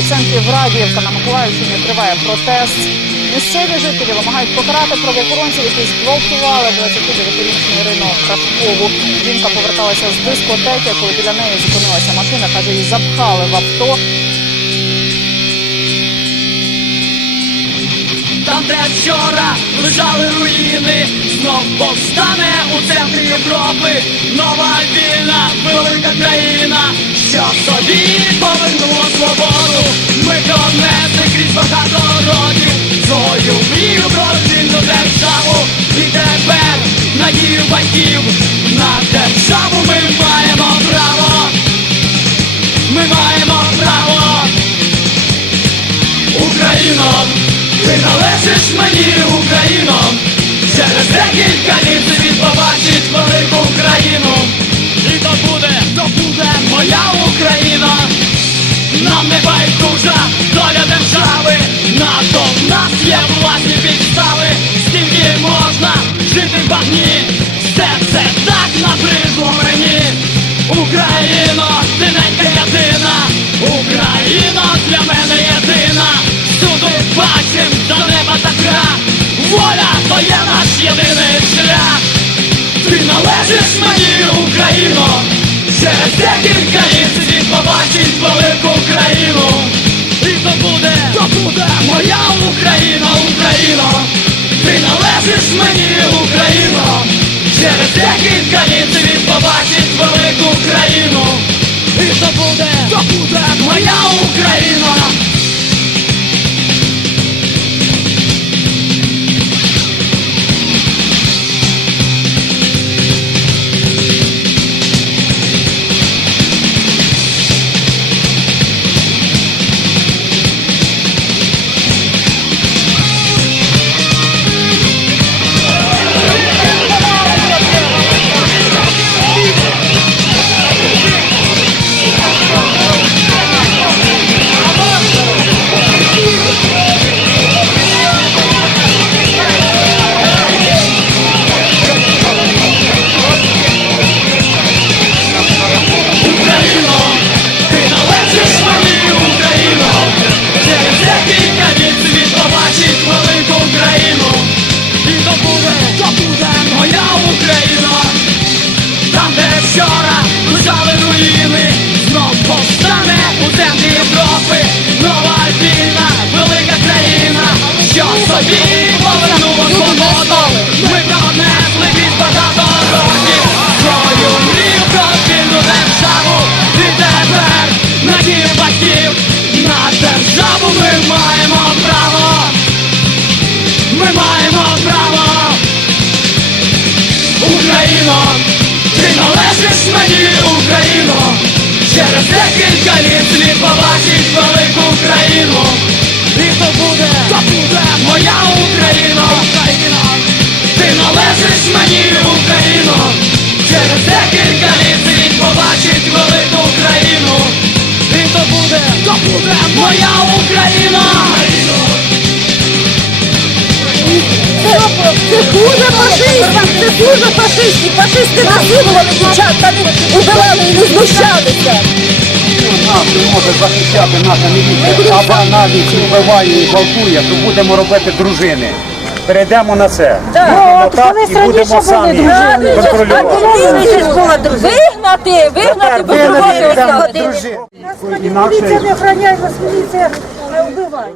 в центрі Врадіївка на Миколаївщині триває протест. Місцеві жителі вимагають покарати правоохоронців, які зґвалтували 29-річну Ірину Кашкову. Жінка поверталася з дискотеки, коли біля неї зупинилася машина, каже, її запхали в авто. Де вчора лежали руїни, знов повстане у центрі Європи. Нова вільна, велика країна, що собі повернула свободу. Ми донесли крізь багато років свою мрію про вільну державу. І тепер надію батьків на державу ми маємо право. Ми маємо право. Україно, ти належиш мені, Україно, через декілька літ світ побачить велику країну. І то буде, то буде моя Україна. Нам не байдужа доля держави, на то в нас є власні підстави, скільки можна жити в багні, все це так набридло мені. Україно, ти ненька єдина, Україно для мене єдина. Всюди бачим Україно, ти належиш мені, Україно, через декілька літ слід побачить велику дуже фашистські. Фашисти насилували дівчат, не убивали і не знущалися. Нас не може захищати наша міліція, або навіть вбиває і гвалтує, то будемо робити дружини. Перейдемо на це. Будемо так і будемо самі контролювати. Вигнати, вигнати, без роботи Перейдемо оставити. дружин. Міліція не охороняє, нас міліція не вбиває.